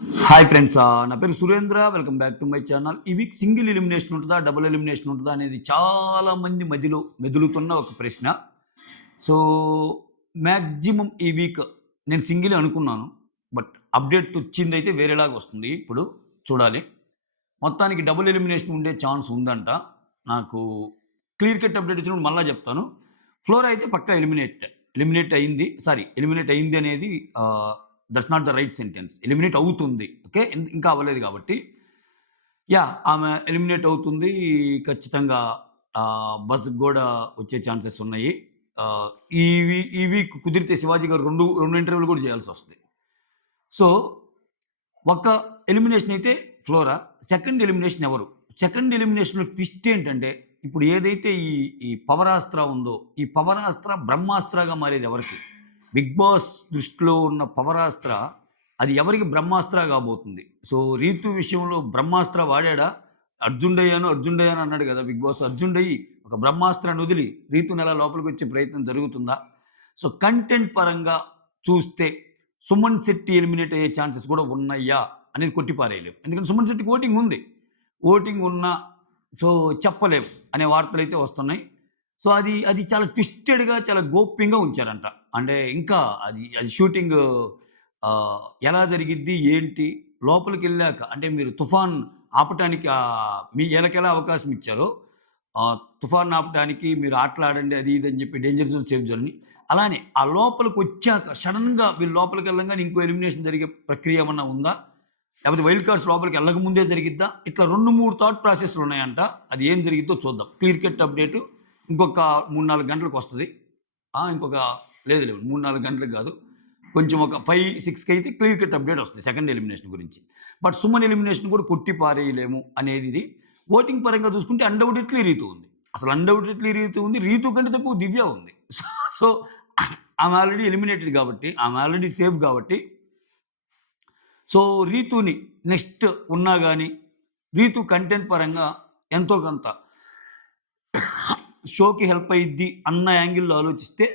Hi friends, నా పేరు Surendra. Welcome back to my channel. ఈ వీక్ సింగిల్ ఎలిమినేషన్ ఉంటుందా, డబుల్ ఎలిమినేషన్ ఉంటుందా అనేది చాలా మంది మధ్యలో మెదులుతున్న ఒక ప్రశ్న. సో, మ్యాక్సిమం ఈ వీక్ నేను సింగిలే అనుకున్నాను. బట్ అప్డేట్ వచ్చిందైతే వేరేలాగా వస్తుంది. ఇప్పుడు చూడాలి. మొత్తానికి డబుల్ ఎలిమినేషన్ ఉండే ఛాన్స్ ఉందంట. నాకు క్లియర్ కట్ అప్డేట్ వచ్చినప్పుడు మళ్ళా చెప్తాను. ఫ్లోరా అయితే పక్కా ఎలిమినేట్ అయింది. ఎలిమినేట్ అయింది అనేది that's not the right sentence. Eliminate అవుతుంది. ఓకే. ఇంకా అవ్వలేదు కాబట్టి ఆమె ఎలిమినేట్ అవుతుంది. ఖచ్చితంగా బస్‌కి గూడా వచ్చే ఛాన్సెస్ ఉన్నాయి. ఆహ్, ఈ వీక్ కుదిరితే శివాజీ గారు 2 ఇంటర్వ్యూలు కూడా చేయాల్సొస్తది. సో, ఒక ఎలిమినేషన్ అయితే ఫ్లోరా. సెకండ్ ఎలిమినేషన్ ఎవరు? సెకండ్ ఎలిమినేషన్‌లో ట్విస్ట్ ఏంటంటే, ఇప్పుడు ఏదైతే ఈ పవరాస్త్ర ఉందో, ఈ పవరాస్త్ర బ్రహ్మాస్త్రగా మారేది ఎవరికి? 'బిగ్ బాస్' దృష్టిలో ఉన్న పవరాస్త్ర అది ఎవరికి బ్రహ్మాస్త్ర కాబోతుంది. సో, 'రీతు' విషయంలో బ్రహ్మాస్త్ర వాడాడా? అర్జునుడయ్యాను అన్నాడు కదా! 'బిగ్ బాస్' అర్జునుడయ్యి ఒక బ్రహ్మాస్త్రాన్ని వదిలి రీతుని ఎలా లోపలికొచ్చే ప్రయత్నం జరుగుతుందా? సో, కంటెంట్ పరంగా చూస్తే సుమన్ శెట్టి ఎలిమినేట్ అయ్యే ఛాన్సెస్ కూడా ఉన్నాయా అనేది కొట్టిపారేయలేం. ఎందుకంటే సుమన్ శెట్టికి ఓటింగ్ ఉంది. ఓటింగ్ ఉన్నా సో చెప్పలేం అనే వార్తలైతే వస్తున్నాయి. సో అది చాలా ట్విస్టెడ్‌గా చాలా గోప్యంగా ఉంచారంట. అంటే ఇంకా అది షూటింగ్ ఎలా జరిగిద్ది? ఏంటి? లోపలికెళ్ళాక అంటే మీరు తుఫాన్ ఆపటానికి మీ ఈళ్ళకెలా అవకాశం ఇచ్చారో తుఫాన్ ఆపటానికి మీరు ఆటలాడండి అది ఇది అని చెప్పి డేంజర్ జోన్, సేఫ్ జోన్ అని. అలానే ఆ లోపలికొచ్చాక సడెన్‌గా వీళ్ళు లోపలికెళ్ళంగానే ఇంకో ఎలిమినేషన్ జరిగే ప్రక్రియ ఏమన్నా ఉందా? లేకపోతే వైల్డ్ కార్డ్స్ లోపలికి ఎళ్ళక ముందే జరిగిద్దా? ఇట్లా 2, 3 థాట్ ప్రాసెస్‌లు ఉన్నాయంట. అది ఏం జరిగిద్దో చూద్దాం. క్లియర్ కట్ అప్డేటు ఇంకొక 3, 4 గంటలకొస్తది. ఇంకొక లేదు 3, 4 గంటలకు గాదు. కొంచెం ఒక 5, 6కి అయితే క్లియర్ కట్ అప్డేట్ వస్తది సెకండ్ ఎలిమినేషన్ గురించి. బట్ సుమన్ ఎలిమినేషన్ కూడా కొట్టి పారేయలేము అనేది ఇది. ఓటింగ్ పరంగా చూసుకుంటే అన్‌డౌటెడ్‌లీ రీతూ ఉంది. అసలు అన్‌డౌటెడ్‌లీ రీతూ ఉంది. రీతూ కంటే తక్కువ దివ్య ఉంది. సో, ఆమె ఆల్రెడీ ఎలిమినేటెడ్ కాబట్టి, ఆమె ఆల్రెడీ సేఫ్ కాబట్టి సో, రీతూని నెక్స్ట్ ఉన్నా గాని, రీతు కంటెంట్ పరంగా ఎంతో కొంత షోకి హెల్ప్ అయ్యిద్ది అన్న యాంగిల్‌లో ఆలోచిస్తే,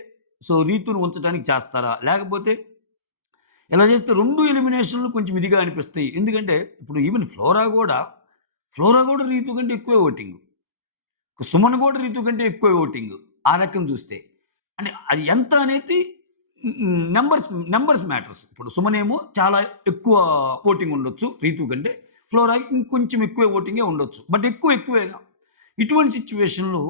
సో, రీతుని ఉంచడానికి చేస్తారా? లేకపోతే ఇలా చేస్తే 2 ఎలిమినేషన్‌లు కొంచెం ఇదిగా అనిపిస్తాయి. ఎందుకంటే, ఇప్పుడు ఈవెన్ ఫ్లోరా గూడా రీతు కంటే ఎక్కువే ఓటింగు. సుమన్ గూడా రీతు కంటే ఎక్కువే ఓటింగు. ఆ లెక్కన చూస్తే. అంటే అది ఎంత అనేది నంబర్స్ మ్యాటర్స్. ఇప్పుడు సుమనేమో చాలా ఎక్కువ ఓటింగ్ ఉండొచ్చు రీతు కంటే. ఫ్లోరాకి ఇంకొంచెం ఎక్కువే ఓటింగే ఉండొచ్చు. బట్ ఎక్కువేగా. ఇటువంటి సిట్యుయేషన్‌లో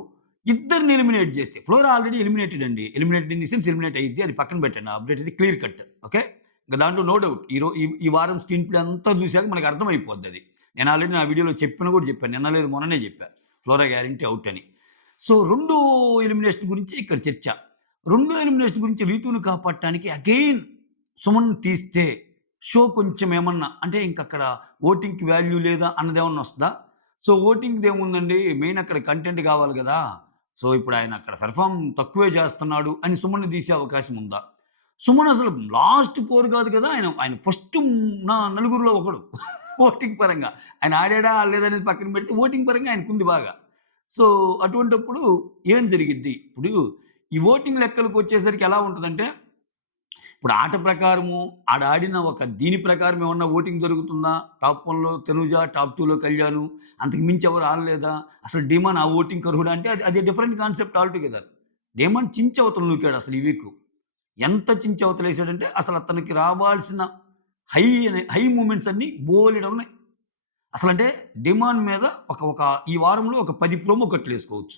ఇద్దరిని ఎలిమినేట్ చేస్తే ఫ్లోరా ఆల్రెడీ ఎలిమినేటెడ్ అండి. Eliminated in the sense eliminate అయ్యిద్ది. అది పక్కన పెట్టండి. ఆ అప్డేట్ అది క్లియర్ కట్. ఓకే. ఇంక దాంట్లో నో డౌట్. ఈ వారం స్క్రీన్ ప్లే అంతా చూసాక మనకు అర్థమైపోద్దది. నేను ఆల్రెడీ నా వీడియోలో చెప్పాను. నిన్న లేదు మొన్ననే చెప్పా. ఫ్లోరా గ్యారంటీ ఔట్ అని. సో, రెండో ఎలిమినేషన్ గురించి ఇక్కడ చర్చ. రెండో ఎలిమినేషన్ గురించి రీతూని కాపాడటానికి అగైన్ సుమన్ తీస్తే షో కొంచెం ఏమన్నా అంటే ఇంకక్కడ ఓటింగ్‌కి వాల్యూ లేదా అన్నదేమన్నా వస్తదా? సో, ఓటింగ్‌దేముందండి మెయిన్ అక్కడ కంటెంట్ కావాలి గదా! సో, ఇప్పుడు ఆయన అక్కడ పెర్ఫార్మ్ తక్కువే చేస్తున్నాడు అని సుమన్‌ని తీసే అవకాశం ఉందా? సుమన్ అసలు లాస్ట్ 4 కాదు కదా! ఆయన ఫస్ట్ నలుగురిలో ఒకడు ఓటింగ్ పరంగా. ఆయన ఆడాడా? ఆడలేదా? అనేది పక్కన పెడితే ఓటింగ్ పరంగా ఆయనకుంది బాగా. సో, అటువంటప్పుడు ఏం జరిగిద్ది? ఇప్పుడు ఈ ఓటింగ్ లెక్కలకొచ్చేసరికి ఎలా ఉంటదంటే, ఇప్పుడు ఆట ప్రకారము ఆడాడిన ఒక దీని ప్రకారం ఏమన్నా ఓటింగ్ జరుగుతుందా? టాప్ 1లో తనూజ, టాప్ 2లో కళ్యాణు, అంతకు మించి ఎవరు ఆడలేదా? అసలు డీమాన్ ఆ ఓటింగ్‌కి అర్హుడా? అంటే అది డిఫరెంట్ కాన్సెప్ట్ ఆల్‌టుగెదర్. డీమాన్ చించవతల నూకాడు అసలు ఈ వీకు. ఎంత చించవతలేసాడంటే అసలు అతనికి రావాల్సిన హై మూమెంట్స్ అన్నీ బోలెడున్నాయి. అసలంటే డిమాండ్ మీద ఒక ఈ వారంలో ఒక 10 ప్రోమో కట్‌లేసుకోవచ్చు.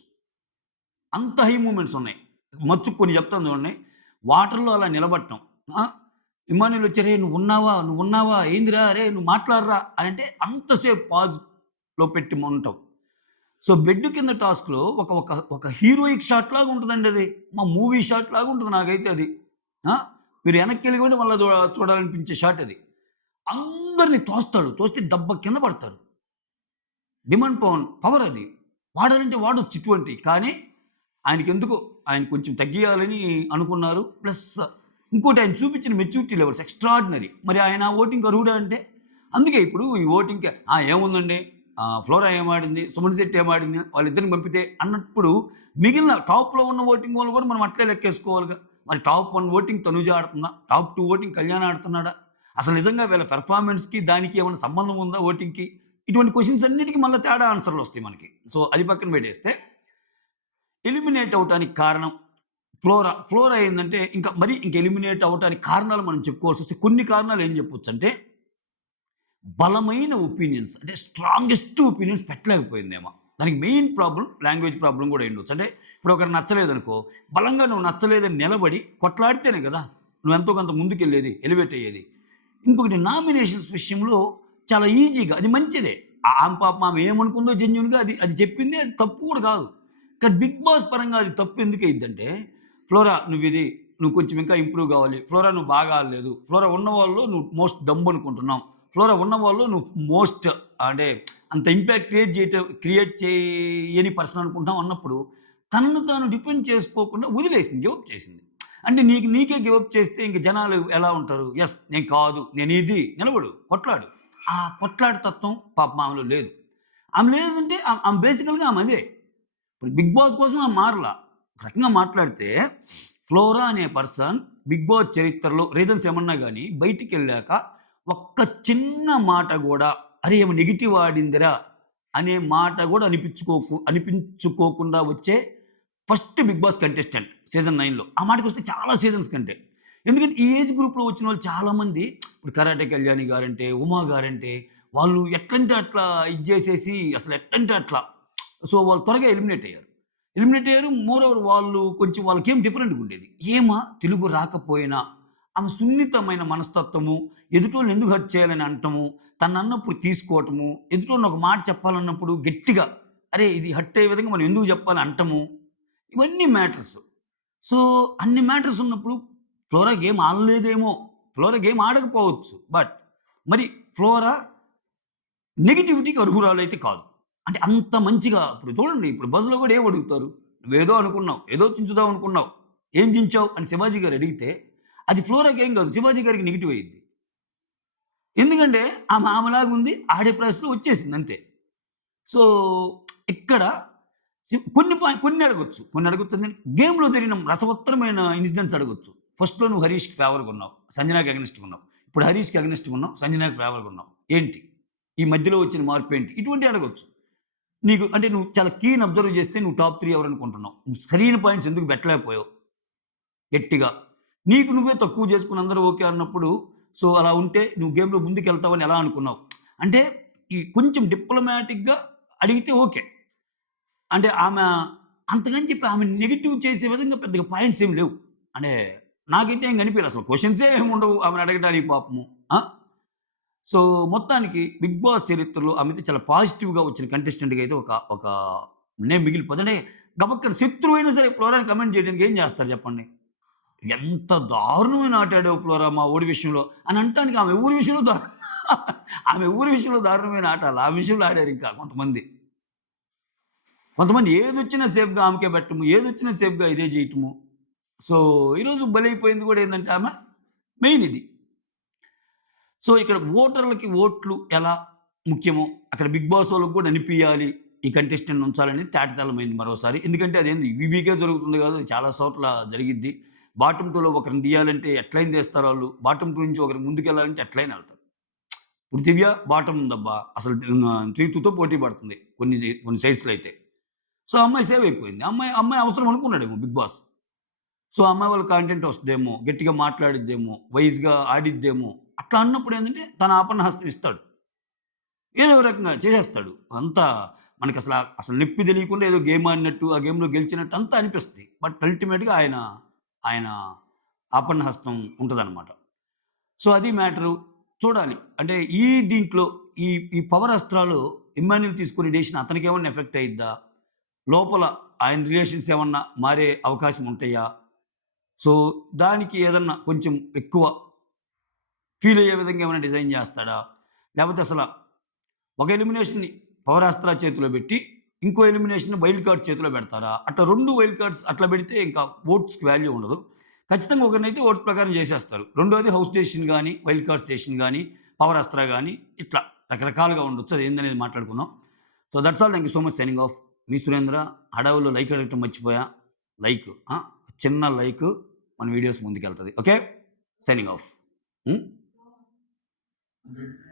అంత హై మూమెంట్స్ ఉన్నాయి. మచ్చుకు కొన్ని చెప్తాను చూడండి. వాటర్‌లో అలా నిలబడటం. ఆ! ఇమ్మాన్యుల్ వచ్చి "అరేయ్! నువ్వున్నావా? ఏందిరా? అరేయ్! నువ్వు మాట్లాడరా" అనంటే అంతసేపు పాజ్‌లో పెట్టి ఉండటం. సో, బెడ్ కింద టాస్క్‌లో ఒక ఒక ఒక హీరోయిక్ షాట్ లాగా ఉంటదండి అది. మూవీ షాట్ లాగా ఉంటది నాకైతే అది. ఆ! మీరు వెనక్కెళ్ళి కూడా మళ్ళా చూడాలనిపించే షాట్ అది. అందరిని తోస్తాడు. తోస్తే దెబ్బ కింద పడతారు. డిమాండ్ పవర్ అది. వాడాలంటే వాడొచ్చు ఇటువంటియి. కానీ ఆయనకెందుకో ఆయన కొంచెం తగ్గియాలని అనుకున్నారు. ప్లస్ ఇంకోటి ఆయన చూపించిన మెచ్యూరిటీ లెవెల్స్ ఎక్స్ట్రార్డినరీ. మరి ఆయన ఓటింగ్‌కి అర్హుడా అంటే? అందుకే ఇప్పుడు ఈ ఓటింగ్‌కి ఏముందండి ఫ్లోరా ఏమాడింది, సుమన్ శెట్టి ఏమాడింది, వాళ్ళిద్దరిని పంపితే అన్నప్పుడు మిగిలిన టాప్‌లో ఉన్న ఓటింగ్ వాళ్ళు కూడా మనం అట్లే లెక్కేసుకోవాలిగా. మరి టాప్ 1 ఓటింగ్ తనూజ ఆడుతుందా? టాప్ 2 ఓటింగ్ కళ్యాణ్ ఆడుతున్నాడా? అసలు నిజంగా వీళ్ళ పెర్ఫార్మెన్స్‌కి దానికి ఏమైనా సంబంధం ఉందా ఓటింగ్‌కి? ఇటువంటి క్వెషన్స్ అన్నిటికి మళ్ళా తేడా ఆన్సర్‌లు వస్తాయి మనకి. సో, అది పక్కన పెట్టేస్తే ఎలిమినేట్ అవ్వటానికి కారణం ఫ్లోరా ఏందంటే ఇంక ఎలిమినేట్ అవ్వటానికి కారణాలు మనం చెప్పుకోవాల్సొస్తే కొన్ని కారణాలు ఏం చెప్పొచ్చంటే, బలమైన ఒపీనియన్స్ అంటే స్ట్రాంగెస్ట్ ఒపీనియన్స్ పెట్టలేకపోయిందేమో. దానికి మెయిన్ ప్రాబ్లమ్ లాంగ్వేజ్ ప్రాబ్లమ్ గూడా అయ్యుండొచ్చు. అంటే ఇప్పుడు ఒకరికి నచ్చలేదనుకో, బలంగా నువ్వు నచ్చలేదని నిలబడి కొట్లాడితేనే గదా! నువ్వు ఎంతో కొంత ముందుకెళ్ళేది, ఎలివేట్ అయ్యేది. ఇంకొకటి నామినేషన్స్ విషయంలో చాలా ఈజీగా అది మంచిదే. ఆమె పాపం ఆమె ఏమనుకుందో జెన్యూన్‌గా అది అది చెప్పింది అది తప్పు కూడా కాదు. కానీ 'బిగ్ బాస్' పరంగా అది తప్పు ఎందుకయిద్దంటే, ఫ్లోరా నువ్వు కొంచెం ఇంకా ఇంప్రూవ్ గావాలి. ఫ్లోరా నువ్వు బాగా ఆడలేదు. ఫ్లోరా ఉన్న వాళ్ళలో నువ్వు మోస్ట్ డంబ్ అనుకుంటున్నావు. ఫ్లోరా ఉన్న వాళ్ళు నువ్వు మోస్ట్ అంటే అంత ఇంపాక్ట్ క్రియేట్ చేయని పర్సన్ అనుకుంటున్నావు అన్నప్పుడు, తనను తాను డిఫెండ్ చేసుకోకుండా వదిలేసింది. గివ్ అప్ చేసింది. అంటే నీకే గివ్ అప్ చేస్తే ఇంక జనాలు ఎలా ఉంటారు? యెస్. నేను కాదు. నేనిది. నిలబడు. కొట్లాడు. ఆ కొట్లాడు తత్వం పాపం ఆమెలో లేదు. ఆమె లేదంటే ఆమె బేసికల్‌గా ఆమె అదే. ఇప్పుడు 'బిగ్ బాస్' కోసం ఆమె మారలా. ఒక రకంగా మాట్లాడితే ఫ్లోరా అనే పర్సన్ 'బిగ్ బాస్' చరిత్రలో రీజన్స్ ఏమన్నా గాని బయటికెళ్ళాక ఒక్క చిన్న మాట గూడా అరే! ఈమె నెగెటివ్ ఆడిందిరా అనే మాట గూడా అనిపించుకోకుండా వచ్చే first 'Bigg Boss' contestant season 9లో. ఆ మాటకొస్తే చాలా సీజన్స్ కంటే. ఎందుకంటే ఈ ఏజ్ గ్రూప్‌లో వచ్చినోళ్ళు చాలామంది ఇప్పుడు 'karate Kalyani' guarantee, 'Uma' guarantee వాళ్ళు ఎట్లంటే అట్లా ఇది జేసేసి అసలు ఎట్లంటే అట్లా. సో, వాళ్ళు త్వరగా ఎలిమినేట్ అయ్యారు. ఎలిమినేట్ అయ్యారు. మోరోవర్ వాళ్ళు కొంచెం వాళ్ళకేం డిఫరెంట్‌గుండేది. తెలుగు రాకపోయినా ఆమె సున్నితమైన మనస్తత్వము, ఎదుటోళ్ళని ఎందుకు హర్ట్ చేయాలని అనటము, తనన్నప్పుడు తీసుకోవటము, ఎదుటోడిని ఒక మాట చెప్పాలన్నప్పుడు గట్టిగా అరే! ఇది హర్ట్ అయ్యే విధంగా మనం ఎందుకు చెప్పాలి అంటము. ఇవన్నీ మ్యాటర్స్. సో, అన్ని మ్యాటర్స్ ఉన్నప్పుడు ఫ్లోరా గేమ్ ఆడలేదేమో! ఫ్లోరా గేమ్ ఆడకపోవచ్చు. మరి ఫ్లోరా నెగటివిటీకి అర్హురాలైతే కాదు. అంటే అంత మంచిగా ఇప్పుడు చూడండి ఇప్పుడు బజ్‌లో గూడా ఏం అడుగుతారు? నువ్వేదో అనుకున్నావు. ఏదో చించుదాం అనుకున్నావు. ఏం చించావు? అని శివాజీ గారు అడిగితే అది ఫ్లోరాకేం గాదు. శివాజీ గారికి నెగెటివ్ అయ్యిద్ది. ఎందుకంటే ఆమెలాగుంది. ఆడే ప్రైస్‌లో వచ్చేసింది అంతే. సో, ఇక్కడ కొన్ని అడగొచ్చు. కొన్ని అడగొచ్చంటే గేమ్‌లో జరిగిన రసవత్తరమైన ఇన్సిడెంట్స్ అడగొచ్చు. ఫస్ట్‌లో నువ్వు హరీష్‌కి ఫేవర్‌గా ఉన్నావు. సంజనాకి అగెయిన్స్ట్‌గా ఉన్నావు. ఇప్పుడు హరీష్‌కి అగెయిన్స్ట్‌గా ఉన్నావు. సంజనాకి ఫేవర్‌గా ఉన్నావు. ఏంటి? ఈ మధ్యలో వచ్చిన మార్పేంటి? ఇటువంటివి అడగొచ్చు. నువ్వు చాలా కీన్ అబ్జర్వ్ చేస్తే నువ్వు టాప్ 3 ఎవరనుకుంటున్నావు. నువ్వు సరైన పాయింట్స్ ఎందుకు పెట్టలేకపోయావు గట్టిగా? నీకు నువ్వే తక్కువ చేసుకొని అందరూ ఓకే అన్నప్పుడు, సో, అలా ఉంటే నువ్వు గేమ్‌లో ముందుకెళ్తావని ఎలా అనుకున్నావు? అంటే ఈ కొంచెం డిప్లొమాటిక్‌గా అడిగితే ఓకే. అంటే అంతకని చెప్పి ఆమె నెగెటివ్ చేసే విధంగా పెద్దగా పాయింట్స్ ఏమి లేవు. అంటే నాకైతే ఏం కనిపియలే అసలు. క్వెషన్సే ఏమి ఉండవు ఆమెను అడగడానికి పాపము. ఆ! సో, మొత్తానికి 'బిగ్ బాస్' చరిత్రలో ఆమైతే చాలా పాజిటివ్‌గా వచ్చిన కంటెస్టెంట్‌గా అయితే ఒక ఒక నేమ్ మిగిలిపోద్ది. అంటే గబక్కన శత్రువైనా సరే ఫ్లోరాని కమెంట్ చేయడానికి ఏం చేస్తారు చెప్పండి? ఎంత దారుణమైన ఆట ఆడావు ఫ్లోరా మా వోడి విషయంలో అని అంటానికి ఆమె ఊరి విషయంలో దారుణమైన ఆట ఆమె విషయంలో ఆడారింకా కొంతమంది. కొంతమంది ఏదొచ్చినా సేఫ్‌గా ఆమెకే పెట్టడము, ఏదొచ్చినా సేఫ్‌గా ఇదే చేయటము. సో, ఈరోజు బలైపోయింది కూడా ఏందంటే ఆమె మెయిన్ ఇది. సో, ఇక్కడ ఓటర్లకి ఓట్లు ఎలా ముఖ్యమో, అక్కడ 'బిగ్ బాస్' వాళ్ళకి కూడా అనిపియాలి. ఈ కంటెస్టెంట్‌ని ఉంచాలని తేటతెల్లమైంది మరోసారి. ఎందుకంటే అదేంది ఈ వీకే జరుగుతుంది కాదు. చాలా చోట్ల జరిగిద్ది. బాటమ్ 2లో ఒకరిని తీయాలంటే ఎట్లైనా తీస్తారాళ్ళు. బాటమ్ 2 నుంచి ఒకరు ముందుకెళ్ళాలంటే ఎట్లైనా ఎళ్తారు. ఇప్పుడు 'దివ్య' బాటమ్ ఉందబ్బా! అసలు 'రీతుతో' పోటీ పడుతుంది. కొన్ని సైట్స్‌లో అయితే. సో, ఆ అమ్మాయి సేవ్ అయిపోయింది. అమ్మాయి అవసరం అనుకున్నాడేమో 'బిగ్ బాస్.' సో, ఆ అమ్మాయి వాళ్ళ కంటెంట్ వస్తదేమో, గట్టిగా మాట్లాడిద్దేమో, వైస్‌గా ఆడిద్దేమో, అట్లా అన్నప్పుడు ఏందంటే తన ఆపన్నహస్తం ఇస్తాడు. ఏదో ఒక రకంగా చేసేస్తాడు. అంతా అసలు నొప్పి తెలియకుండా ఏదో గేమ్ ఆడినట్టు, ఆ గేమ్‌లో గెలిచినట్టు అంతా అనిపిస్తది. అల్టిమేట్‌గా ఆయన ఆపన్నహస్తం ఉంటదనమాట. సో, అది మ్యాటరు. చూడాలి. అంటే దీంట్లో ఈ ఈ పవర్ అస్త్రాలు ఇమ్మాన్యుల్ తీసుకునే డెసిషన్ అతనికేమన్నా ఎఫెక్ట్ అయ్యిద్దా? లోపల ఆయన రిలేషన్స్ ఏమన్నా మారే అవకాశం ఉంటాయా? సో, దానికి ఏదన్నా కొంచెం ఎక్కువ ఫీల్ అయ్యే విధంగా ఏమైనా డిజైన్ చేస్తాడా? లేపోతే ఒక ఎలిమినేషన్‌ని పవరాస్త్ర చేతిలో బెట్టి, ఇంకో ఎలిమినేషన్‌ని వైల్డ్ కార్డ్ చేతిలో బెడతారా? అట్లా 2 వైల్డ్ కార్డ్స్ అట్లా బెడితే ఇంకా ఓట్స్‌కి వాల్యూ ఉండదు. ఖచ్చితంగా ఒకరినైతే ఓట్ ప్రకారం జేసేస్తారు. రెండోది హౌస్ స్టేషన్ గాని, వైల్డ్ కార్డ్ స్టేషన్ గాని, పవరాస్త్ర గాని ఇట్లా రకరకాలుగా ఉండొచ్చు. అదేందనేది మాట్లాడుకుందాం. So, that's all. Thank you so much. Signing off. మీ సురేంద్ర. హడావుడిలో లైక్ అడగటం మర్చిపోయా. లైక్ చిన్న లైకు మన వీడియోస్ ముందుకెళ్తది. ఓకే. Signing off. హ్మ్.